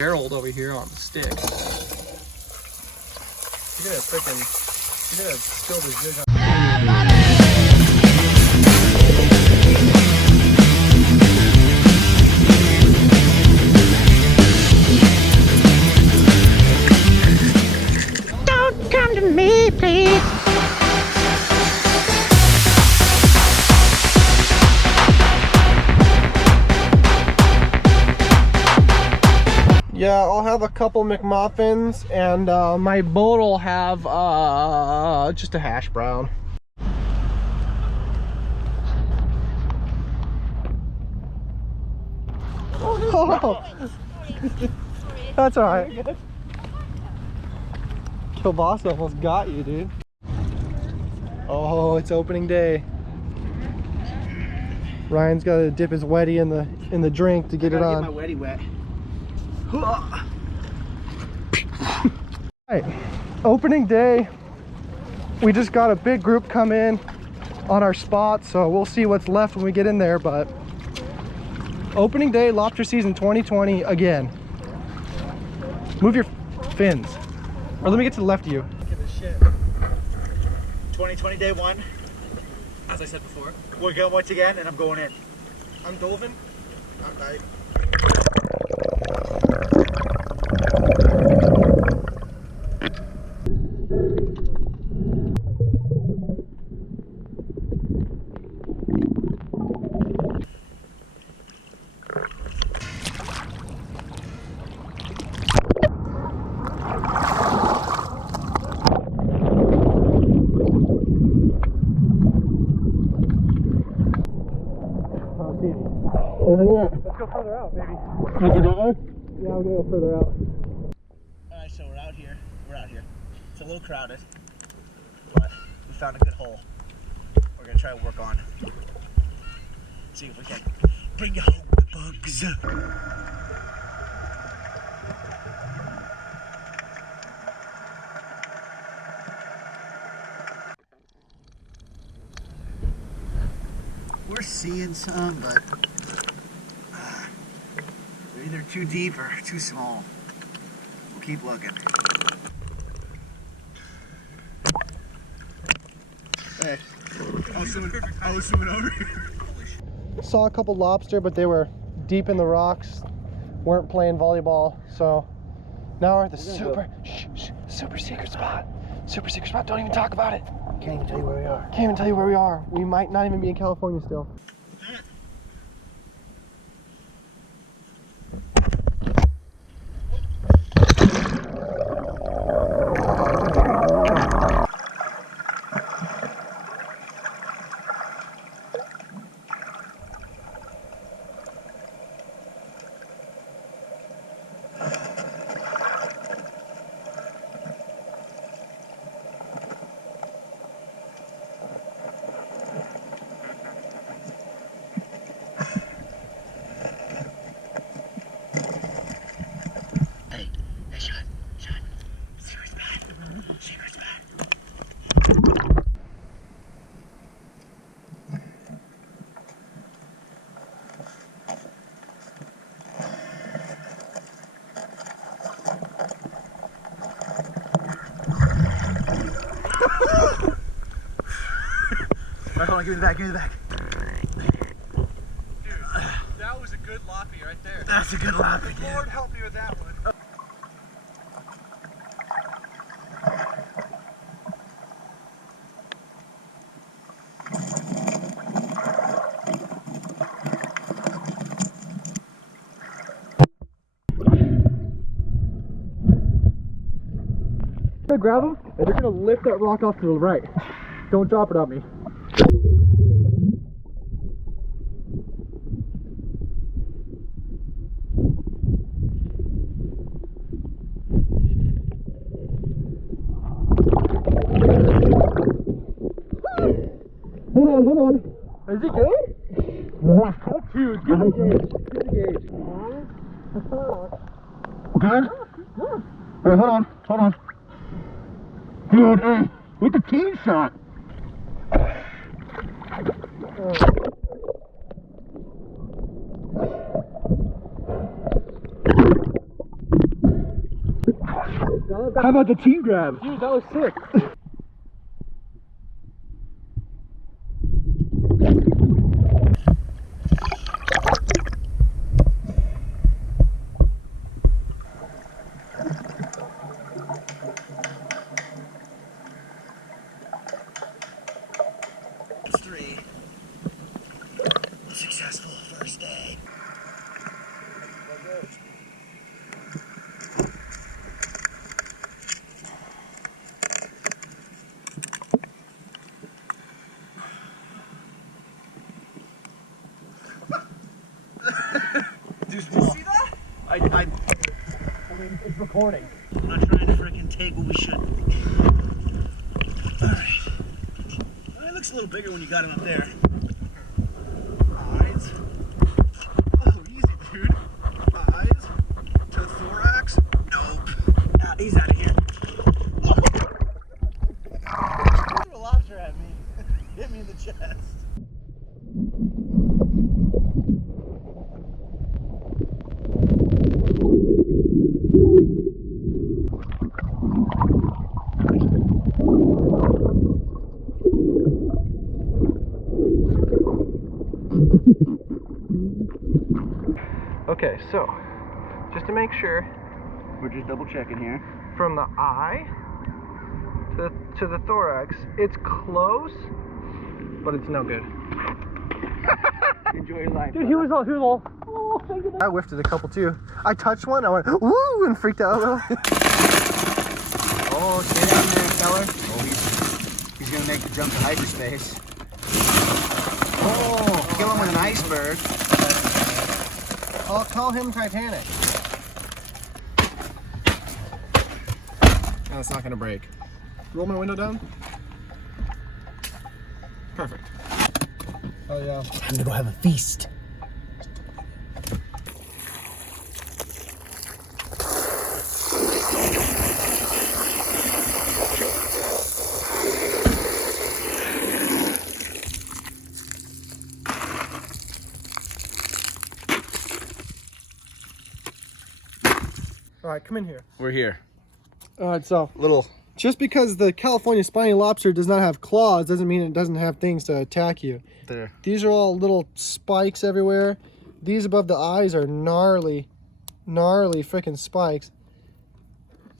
Harold over here on the stick. You're gonna spill the jig on. Don't come to me, please. Yeah, I'll have a couple McMuffins, and my boat will have just a hash brown. Oh, that's all right. Kielbasa almost got you, dude. Oh, it's opening day. Ryan's got to dip his wetty in the drink to get it on. Get my wetty wet. Right, opening day. We just got a big group come in on our spot, so we'll see what's left when we get in there. But opening day, lobster season 2020 again. Move your fins, or let me get to the left of you. Give a shit. 2020 day one. As I said before, we're going once again, and I'm going in. I'm Dolphin. I'm Dave. Let's go further out, baby. Yeah, I'm gonna go further out. Alright, so we're out here. It's a little crowded, but we found a good hole. We're gonna try to work on. See if we can bring home the bugs. We're seeing some, but they're either too deep or too small. We'll keep looking. Hey, I was swimming over here. Saw a couple lobster, but they were deep in the rocks. Weren't playing volleyball, so now we're at the super secret spot. Super secret spot. Don't even talk about it. Can't even tell you where we are. Can't even tell you where we are. We might not even be in California still. Hold on, give me the back, give me the back. Dude, that was a good loppy right there. That's a good loppy, dude. Lord help me with that one. I'm gonna grab them, and they're gonna lift that rock off to the right. Don't drop it on me. Hold on. Is it good? That's huge. Give me the gauge. Give me the gauge. Good? Hey, hold on. Dude, hey, with the team shot. How about the team grab? Dude, that was sick. Three. Successful first day. Did you see that? I mean, it's recording. I'm not trying to freaking take what we should. Alright. Well, it looks a little bigger when you got him up there. Eyes. Oh, easy, dude. Eyes. To the thorax. Nope. Ah, he's out of here. Oh. Threw a lobster at me. Hit me in the chest. Okay, so just to make sure, We're just double checking here. from the eye to the thorax, it's close, but it's no good. Enjoy your life. Dude, he was all. Oh, I whiffed it a couple too. I touched one, I went woo and freaked out a little. Oh, stay down there, feller. Oh, he's gonna make the jump to hyperspace. Oh, kill him with an iceberg. I'll call him Titanic. No, it's not gonna break. Roll my window down. Perfect. Oh yeah. Time to go have a feast. All right, come in here. We're here. All right, so Little. just because the California Spiny Lobster does not have claws doesn't mean it doesn't have things to attack you. There. These are all little spikes everywhere. These above the eyes are gnarly freaking spikes.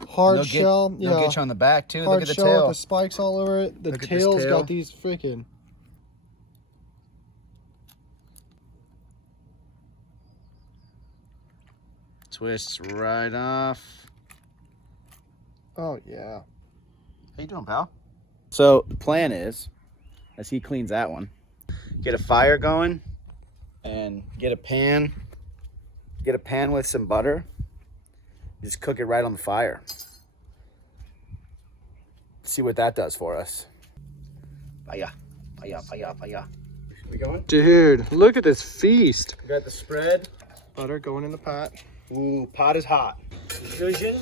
Hard shell, yeah. They'll get you on the back too. Hard Look at the shell tail. with the spikes all over it. The Look at this tail's tail. got these freaking. Twists right off. Oh yeah. How you doing, pal? So the plan is, as he cleans that one, get a fire going and get a pan with some butter. Just cook it right on the fire. See what that does for us. Fire, fire, fire, fire. We going? Dude, look at this feast. We got the spread. Butter going in the pot. Ooh, pot is hot. Fusion.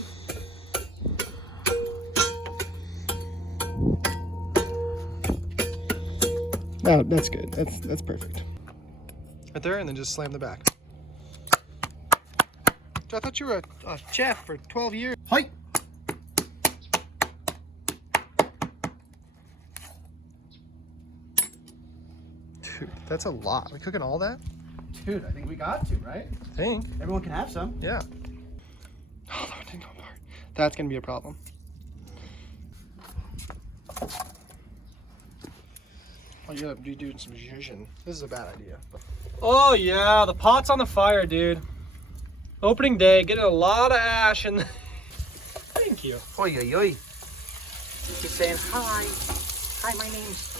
Oh, that's good. That's perfect. Right there, and then just slam the back. I thought you were a chef for 12 years. Hi. Dude, that's a lot. We cooking all that? Dude, I think we got to, right? I think. Everyone can have some. Yeah. Oh, that didn't go apart. That's gonna be a problem. Oh, you gotta be doing some zhuzhin. This is a bad idea. Oh yeah, the pot's on the fire, dude. Opening day, getting a lot of ash and. Thank you. Oi, oi, oi. He's saying hi. Hi, my name's.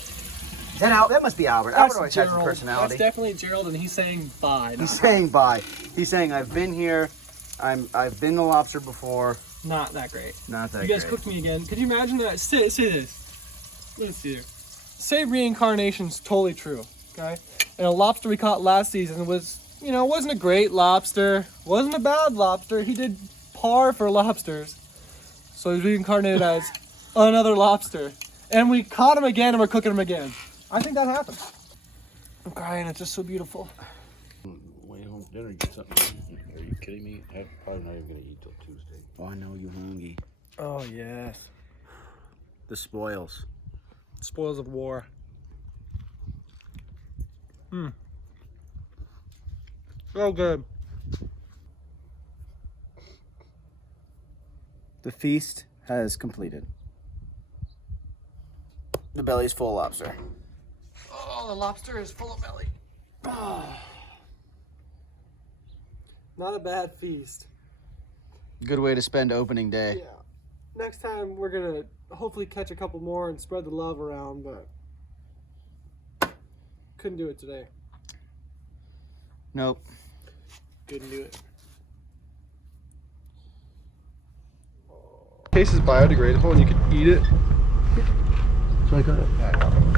Is that Al? That must be Albert. Albert always has a personality. That's definitely Gerald, and he's saying bye. He's saying bye. He's saying I've been here. I've been the lobster before. Not that great. Not that You guys great. cooked me again. Could you imagine that? Say this. Let's see here. Say reincarnation's totally true, okay? And a lobster we caught last season was, you know, wasn't a great lobster. Wasn't a bad lobster. He did par for lobsters. So he's reincarnated as another lobster. And we caught him again and we're cooking him again. I think that happened. I'm crying. It's just so beautiful. Way home for dinner, get something. Are you kidding me? I'm probably not even gonna eat till Tuesday. Oh, I know you hungry. Oh, yes. The spoils. Spoils of war. So good. The feast has completed. The belly's full of lobster. Oh, the lobster is full of belly. Not a bad feast. Good way to spend opening day. Yeah. Next time we're gonna hopefully catch a couple more and spread the love around, but couldn't do it today. Nope. Couldn't do it. Case is biodegradable and you can eat it. So I got it.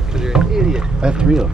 Because you're an idiot. I have 3 of them.